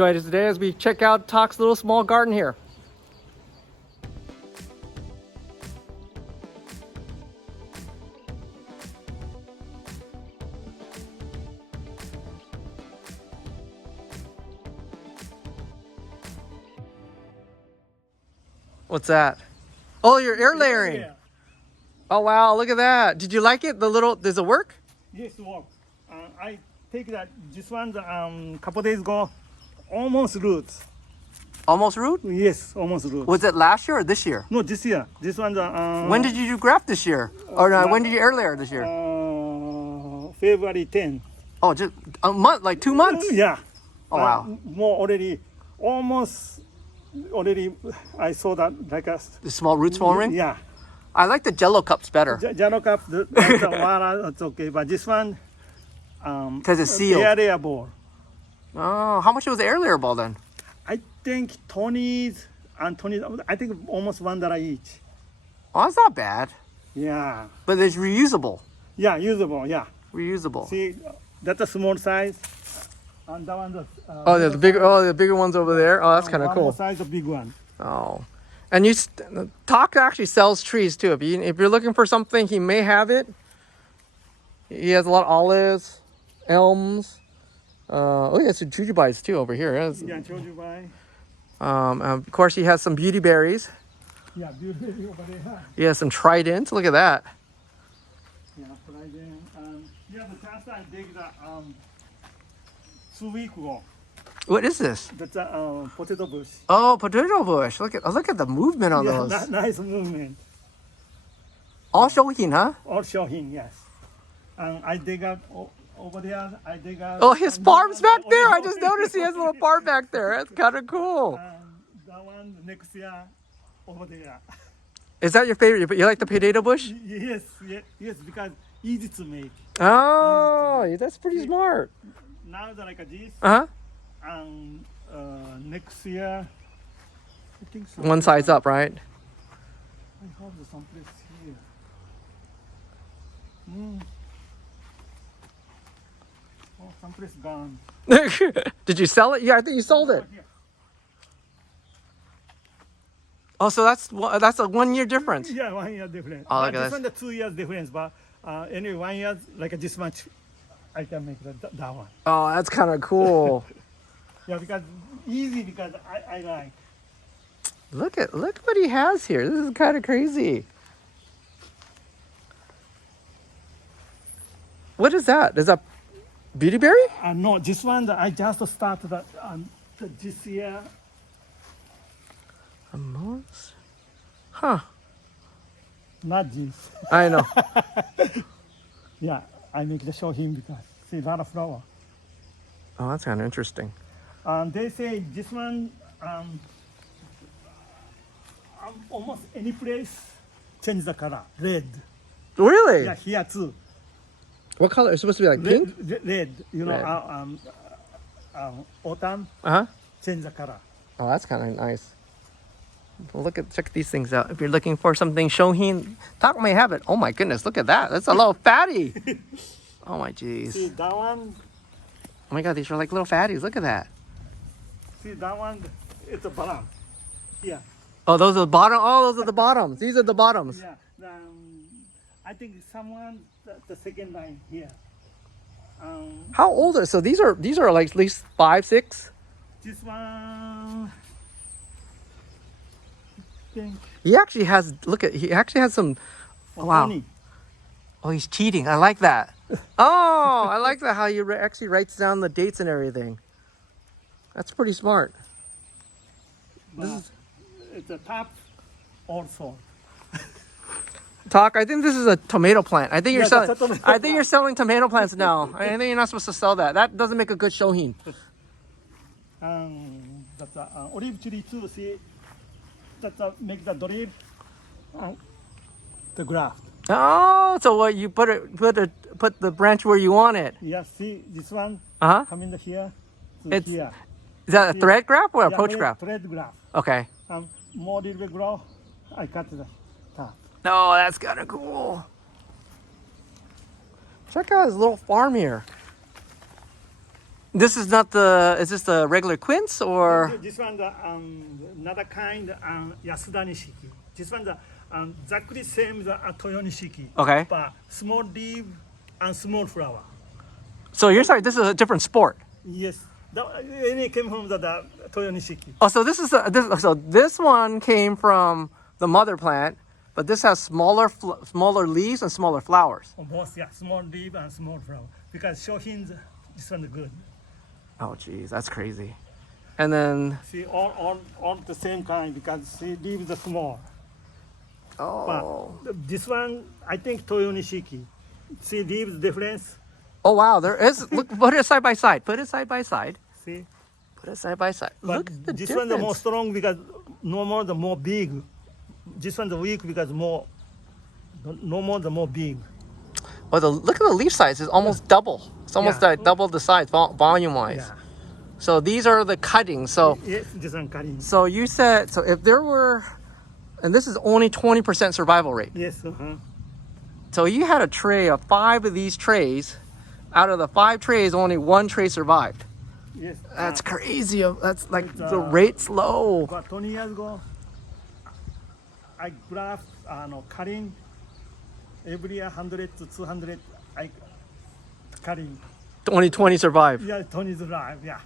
join us today as we check out Talk's little small garden here. What's that? Oh, you're air layering. Yeah. Oh wow, look at that. Did you like it? The little, does it work? Yes, work. I take that. This one couple days ago, almost roots. Almost root? Yes, almost roots. Was it last year or this year? No, this year. This one. When did you do graft this year? Or when did you air layer this year? February 10. Oh, just a month, like 2 months? Yeah. Oh wow. More already, almost already. I saw that like a. The small roots forming? Yeah. I like the Jello cups better. Jello cup, that's water, it's okay. But this one, Because it's sealed. air layer ball. Oh, how much was the air layer ball then? I think 20s and 20s. I think almost $1 each. Oh, that's not bad. Yeah. But it's reusable. Yeah, usable. Yeah. Reusable. See, that's a small size. And that one, Oh, the bigger ones over there. Oh, that's kind of one cool. more size, a big one. Oh, and Talk actually sells trees too. If you're looking for something, he may have it. He has a lot of olives, elms. Oh, he has some jujubes too over here. Yeah, jujubai. Of course, he has some beauty berries. Yeah, beautiful over there. He has some tridents. Look at that. Yeah, right there. Yeah, the chance I dig that 2 weeks ago. What is this? That's a potato bush. Oh, potato bush. Look at the movement on Yeah, those. nice movement. All shohin, huh? All showing, yes. And I dig out over there. I dig out. Oh, his farm's back there. I just noticed he has a little farm back there. That's kind of cool. That one next year over there. Is that your favorite? You like the potato bush? Yes, yes, because easy to make. Oh, that's pretty smart. Now that like this, Uh-huh. and next year, I think so. One size up, right? I have some place here. Oh, some place gone. Did you sell it? Yeah, I think you sold it. Here. Oh, so that's a 1 year difference. Yeah, 1 year difference. Oh, look at This this. one the 2 years difference, but anyway, 1 year like this much, I can make that one. Oh, that's kind of cool. Yeah, because easy because I like. Look what he has here. This is kind of crazy. What is that? Is that beauty berry? No, this one I just started this year. A moss? Huh. Not this. I know. Yeah, I make the show him because see a lot of flower. Oh, that's kind of interesting. They say this one almost any place change the color. Red. Really? Yeah, here too. What color? It's supposed to be like pink? Red. You know, Red. autumn Uh-huh. change the color. Oh, that's kind of nice. Well, check these things out. If you're looking for something shohin, Talk may have it. Oh my goodness, look at that. That's a little fatty. Oh my jeez. See that one? Oh my god, these are like little fatties. Look at that. See that one? It's a bottom. Yeah. Oh, those are the bottom. Oh, those are the bottoms. These are the bottoms. Yeah. I think someone the second line here. How old are so? These are like at least 5, 6. This one. I think. He actually has. He actually has some. Oh, wow. Funny. Oh, he's cheating. I like that. Oh, I like that how he actually writes down the dates and everything. That's pretty smart. It's a top also. Talk. I think this is a tomato plant. I think you're Yeah, selling. that's a tomato I think you're selling tomato plants now. I think you're not supposed to sell that. That doesn't make a good shohin. That's a olive tree too. See, that's make the drip, the graft. Oh, so what you put the branch where you want it. Yeah, see this one Uh huh. coming here to It's here. Is that a thread graft or a Yeah, poach graft? thread graft. Okay. More little bit grow. I cut the top. No, that's kind of cool. Check out his little farm here. This is not the. Is this the regular quince or? This one the another kind Yasuda Nishiki. This one the exactly same the Toyo Nishiki. Okay. But small leaf and small flower. So you're saying this is a different sport? Yes. Any came from the Toyo Nishiki. Oh, so this one came from the mother plant, but this has smaller leaves and smaller flowers. Both, yeah, small leaf and small flower. Because Shohin's this one good. Oh, geez, that's crazy. And then See, all the same kind because see, leaves are small. oh, But this one, I think Toyo Nishiki. See, leaves difference. oh wow, there is. Look, put it side by side. Put it side by side. See, Put it side by side. but Look at the this difference. one the more strong because no more the more big. This one the weak because more. No more the more big. Well, look at the leaf size. It's almost double. It's almost Yeah. double the size volume wise. Yeah. So these are the cuttings. So Yes, this one cutting. so you said so if there were, and this is only 20% survival rate. Yes. So you had a tray of 5 of these trays. Out of the 5 trays, only 1 tray survived. Yes. That's crazy. That's like It's, the rate's low. About 20 years ago, I graphed cutting every year 100 to 200. I cutting. Only 20 survived. Yeah, 20 is right. Yeah,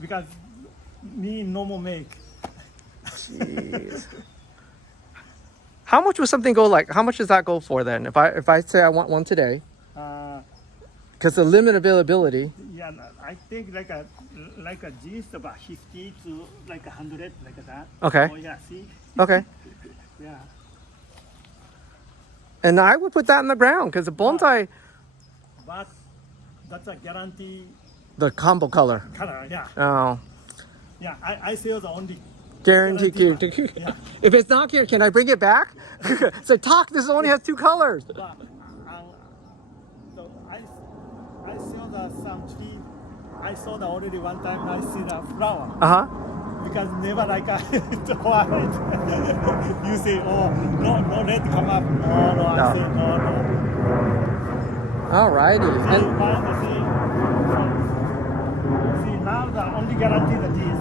because me no more make. Jeez. How much would something go like? How much does that go for then? If I say I want one today, because the limit availability. Yeah, I think like a gist about 50 to like 100 like that. Okay. Oh yeah, see. Okay. Yeah. And I would put that in the ground because the bonsai, But that's a guarantee the combo color. color. Yeah. Oh, Yeah. I sell the only. guarantee. Guarantee. Yeah. If it's not here, can I bring it back? Say, talk. This only has 2 colors. But so I saw the some tree. I saw the already one time. I see the flower Uh huh. because never like the white. You say, oh no, red come up. No, No. I say no. Alrighty. See, And find the see now the only guarantee that is.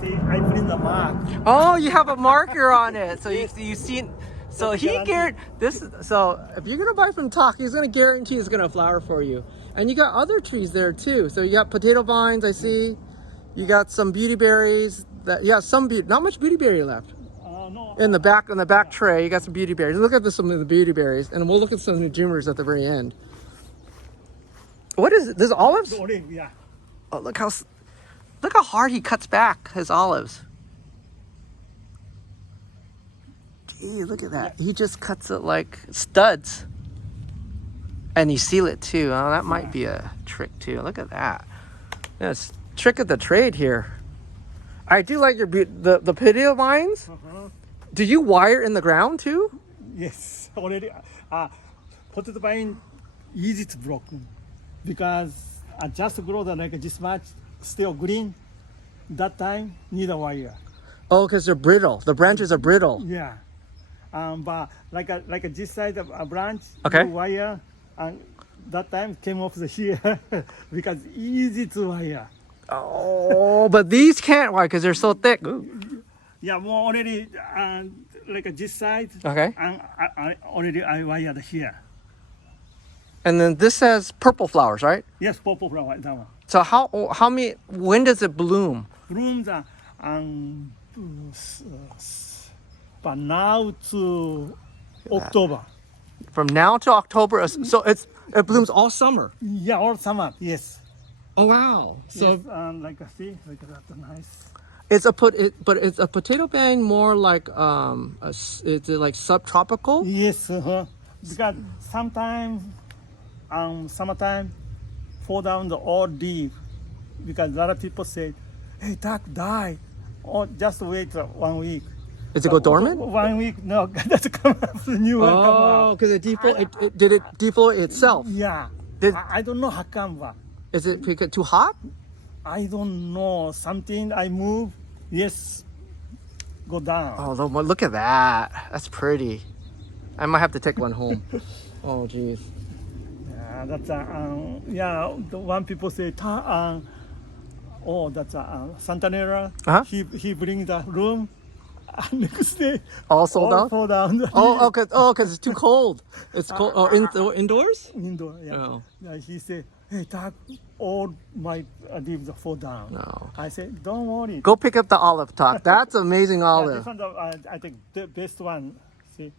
See, I print the mark. oh, you have a marker on it, so you see. So That's he guarantee. this. So if you're gonna buy from Talk, he's gonna guarantee it's gonna flower for you. And you got other trees there too. So you got potato vines, I see. You got some beauty berries. Not much beauty berry left. No. In the back tray, you got some beauty berries. Look at some of the beauty berries, and we'll look at some juniors at the very end. What is it? This is olives? The olive, yeah. Oh, look how hard he cuts back his olives. Gee, look at that. He just cuts it like studs. And you seal it too. Oh, that might be a trick too. Look at that. Yes, trick of the trade here. I do like the potato vines. Do you wire in the ground too? Yes, already. Potato vine easy to broken because I just grow the like this much still green. That time need a wire. Oh, because they're brittle. The branches are brittle. Yeah. But like a this side of a branch, Okay. no wire, and that time came off the here because easy to wire. Oh, but these can't wire because they're so thick. Ooh. Yeah, more already like a this side. Okay. And I already I wired here. And then this has purple flowers, right? Yes, purple flower that one. So how many? When does it bloom? Blooms are but now to October. From now to October. So it blooms all summer. Yeah, all summer. Yes. Oh wow! So Yes, like a see, like that nice. but it's a potato vine more like it's like subtropical. Yes, because sometimes summertime fall down the old leaf because a lot of people say, "Hey, that died," or just wait 1 week. Does it go dormant? 1 week, no, that's come up, the new one come Oh, up. because did it defoliate itself? Yeah, Did- I don't know how come, but Is it because too hot? I don't know. Something I move, yes, go down. Oh, look at that. That's pretty. I might have to take one home. Oh, geez. Yeah, Yeah, that's yeah. The one people say, oh, that's Santanera. Uh-huh. He bring the room. Next day, All sold all out? fall down. Cause it's too cold. It's cold. Oh, indoors? Indoor, yeah. Oh. Yeah, he said, hey, Doc, all my leaves fall down. No. I said, don't worry. Go pick up the olive talk. That's amazing Yeah, olive. this one, I think the best one. See,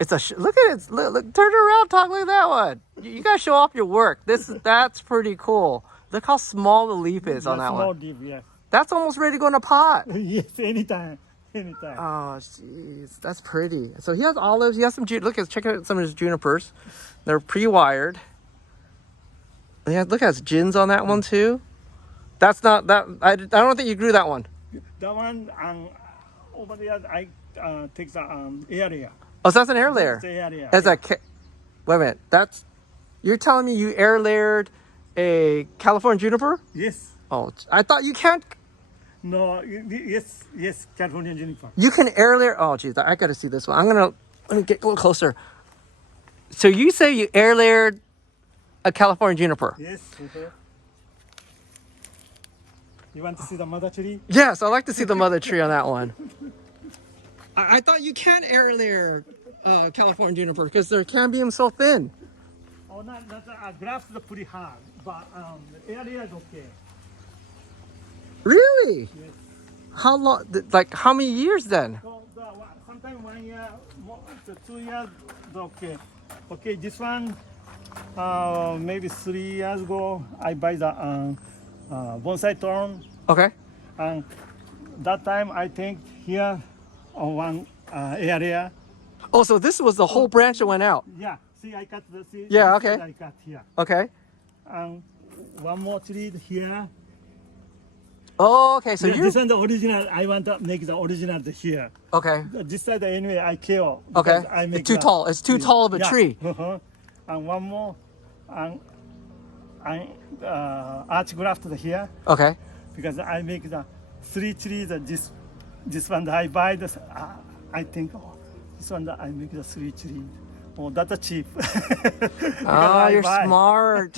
It's look at it. Look, turn it around, talk. Look at that one. You guys show off your work. That's pretty cool. Look how small the leaf is on that small one. leaf, yes. That's almost ready to go in a pot. Yes, anytime. Oh, jeez, that's pretty. So he has olives. He has some. Check out some of his junipers. They're pre-wired. Yeah, look at his gins on that one too. That's not that. I don't think you grew that one. That one over there, I take the area. Oh, so that's an air layer. That's the area. As wait a minute. You're telling me you air layered a California juniper? Yes. Oh, I thought you can't. No. Yes. California juniper. You can air layer. Oh, geez, I got to see this one. Let me get a little closer. So you say you air layered a California juniper? Yes. Okay. You want to see the mother tree? Yes, I like to see the mother tree on that one. I thought you can air layer California juniper because their cambium so thin. Oh, not grafts are pretty hard, but the area is okay. Really? Yes. How long? Like how many years then? So sometimes 1 year, 2 years, okay. Okay, this one, maybe 3 years ago, I buy the bonsai thorn, Okay. and that time I think here on one area. Oh, so this was the whole branch that went out. Yeah, see, I cut the see. Yeah, this okay. side I cut here, Okay. and one more tree here. Oh, okay. So Yeah, you're this one the original. I want to make the original here. okay. This side anyway I kill. Okay. because I make It's too tall. It's too tall of a yeah. tree. And one more, and arch graft here Okay. because I make the 3 trees. This one that I buy this. I think this one that I make the 3 trees. Oh, that's cheap. Oh, you're smart.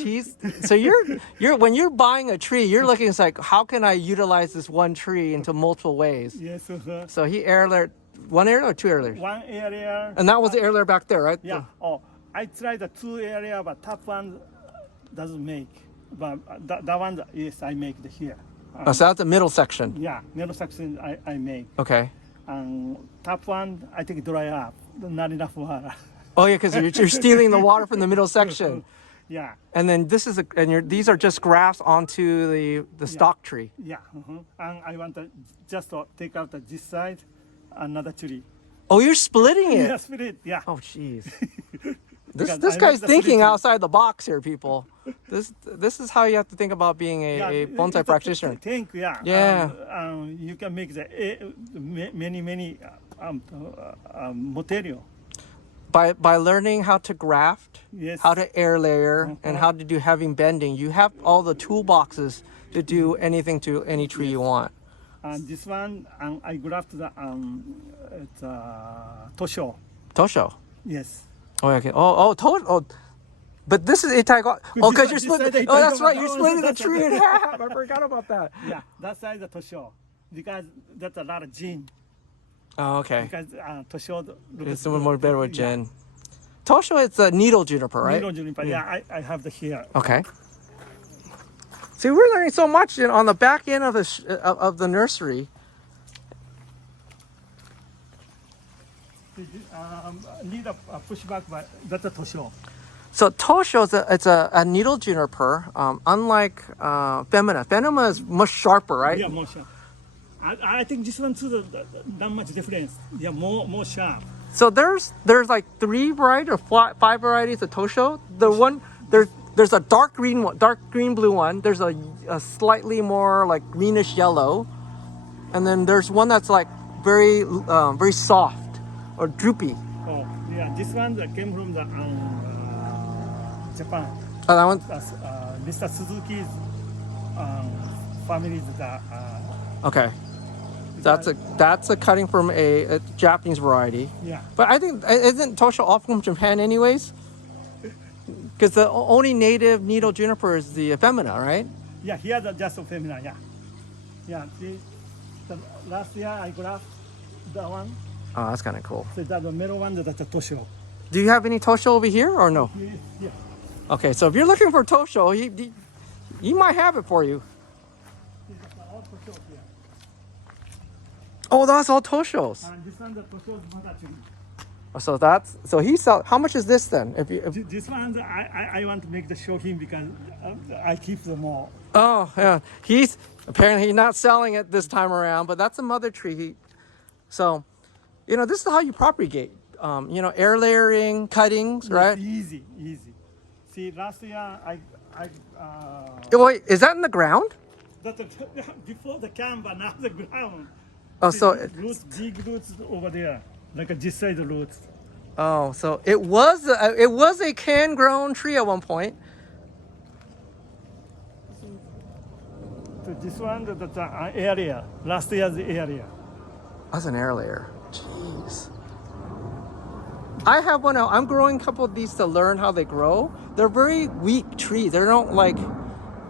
So you're when you're buying a tree, you're looking. It's like, how can I utilize this one tree into multiple ways? Yes. So he air layered one area or 2 air layers? One area. And that was the air layer back there, right? Yeah. Oh, I tried the 2 area, but top one doesn't make. But that one, yes, I make the here. Oh, so that's the middle section. Yeah, middle section I make. Okay. And top one, I think dry up. Not enough water. Oh yeah, because you're stealing the water from the middle section. Yeah. And then these are just grafts onto the stock tree. Yeah. And I want to just take out this side, another tree. Oh, you're splitting it. Yeah, split. Yeah. Oh, jeez. Because This I guy's make the thinking split. outside the box here, people. This is how you have to think about being a bonsai practitioner. Think, yeah. Yeah. You can make the many material. By learning how to graft, Yes. how to air layer, and how to do heavy bending, you have all the toolboxes to do anything to any tree you want. And this one, I graft the it's Tosho. Tosho. Yes. Oh, okay. Oh, but this is Itaiga. Oh, because you're This side splitting. Itaiga. Oh, that's right. You're Oh, splitting the that's tree in half. I forgot about that. Yeah, that side is Tosho. Because that's a lot of gene. Oh, okay. Because Tosho It's a little more better with Jen. Tosho, it's a needle juniper, right? Needle juniper. Yeah, I have the here. Okay. See, we're learning so much on the back end of the nursery. Need a pushback, but that's a Tosho. So Tosho it's a needle juniper, unlike Femina. Femina is much sharper, right? Yeah, more sharp. I think this one too, not much difference. Yeah, more sharp. So there's like 3 varieties or 5 varieties of Tosho. The one there's a dark green one, dark green blue one. There's a slightly more like greenish yellow, and then there's one that's like very very soft or droopy. Oh, yeah, this one that came from the Japan. Oh, that one. Mr. Suzuki's family. Okay. That's a cutting from a Japanese variety. Yeah. But I think isn't Tosho all from Japan anyways? Because the only native needle juniper is the ephemera, right? Yeah, here the just femina. Yeah, yeah. See, the last year I grabbed the one. Oh, that's kind of cool. So that the middle one that's a Tosho. Do you have any Tosho over here or no? Yeah. Okay, so if you're looking for Tosho, he might have it for you. See, that's all Tosho here. Oh, that's all Toshos. And this one the Tosho's mother tree. So he sell. How much is this then? This one I want to make the shohin because I keep them all. Oh yeah, he's apparently not selling it this time around, but that's a mother tree. So, this is how you propagate. Air layering, cuttings, right? Easy. See, last year I Wait, is that in the ground? that before the camp, but now the ground. Oh, See, so roots, big roots over there, like this side roots. oh, so it was a can grown tree at one point. So this one, that's an area. Last year's area. That's an air layer. Jeez. I have one out. I'm growing a couple of these to learn how they grow. They're very weak trees. They don't like.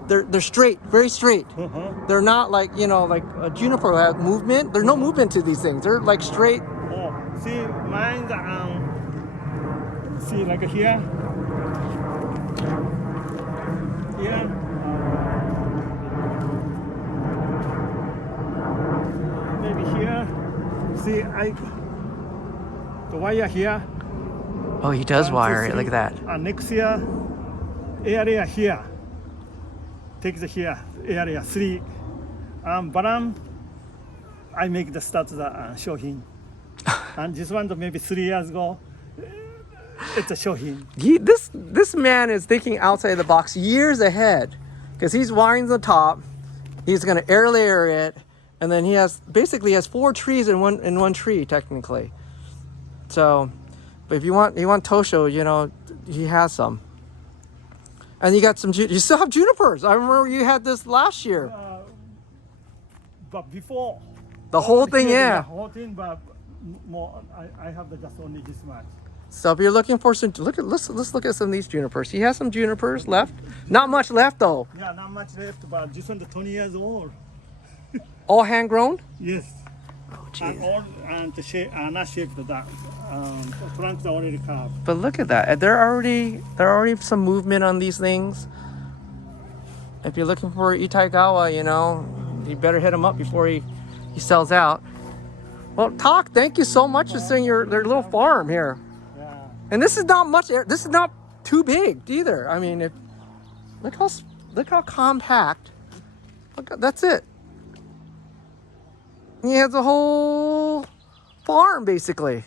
They're straight, very straight. They're not like like a juniper has movement. There's no movement to these things. They're like straight. Oh, see, mine's see, like here. Here. Maybe here. See, the wire here. Oh, he does 1, 2, wire it. 3. Look at that. Next year, area here. Take the here, area 3. But I make the start the shohin. And this one, maybe 3 years ago, it's a shohin. This man is thinking outside the box years ahead, because he's wiring the top. He's gonna air layer it, and then he has 4 trees in one tree technically. So, but if you want Tosho, he has some. And you got you still have junipers. I remember you had this last year. But before The whole thing, yeah. The whole thing, but more. I have just only this much. So if you're looking for some, let's look at some of these junipers. He has some junipers left. Not much left though. Yeah, not much left, but this one, the 20 years old. All hand grown. Yes. Oh, And jeez. all and the shape, not shaped that. Trunks are already carved. But look at that. There are already some movement on these things. If you're looking for Itaigawa, you better hit him up before he sells out. Well, thank you so much for seeing their little farm here. Yeah. And this is not much. This is not too big either. I mean, look how compact. That's it. He has a whole farm basically.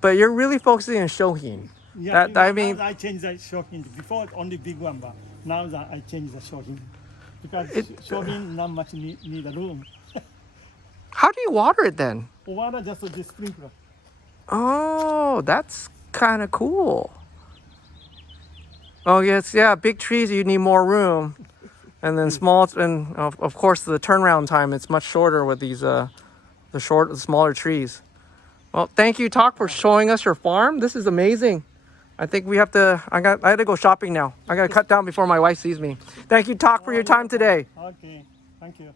But you're really focusing on shohin. Yeah, I mean, now I changed the shohin. Before only big one, but now that I changed the shohin because shohin not much need a room. how do you water it then? Water just with the sprinkler. Oh, that's kind of cool. Oh yes, yeah. Big trees, you need more room, and then small, and of course the turnaround time it's much shorter with these the smaller trees. Well, thank you, for showing us your farm. This is amazing. I think we have to. I had to go shopping now. I got to cut down before my wife sees me. Thank you, for your time today. Okay, thank you.